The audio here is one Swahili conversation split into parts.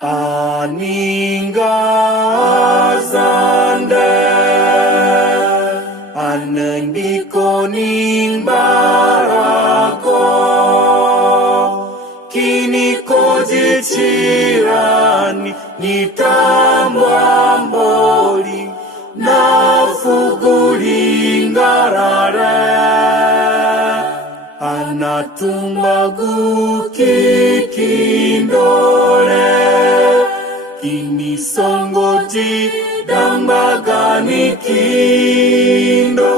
Aningazande anendikoning barako kini kojicirani nitambwamboli nafugulingarare anatumagukikindole kini songoti dambagani kindo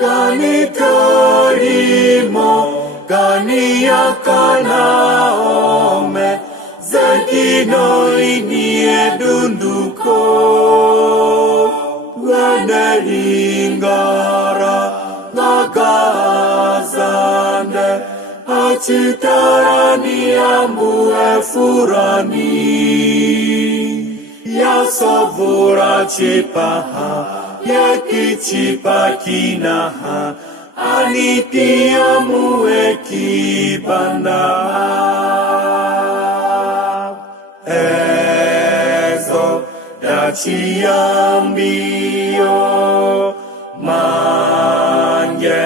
gani torimo gani yakanaome zakino inie dunduko wanelingara nagazande acitarani ambue furani ya sovura cipaha ya kicipakinaha anipia mue kibanda ezo daciambio manje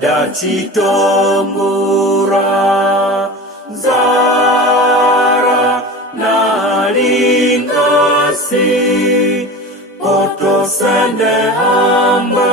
dacitomura zara nalingasi oto sende hamba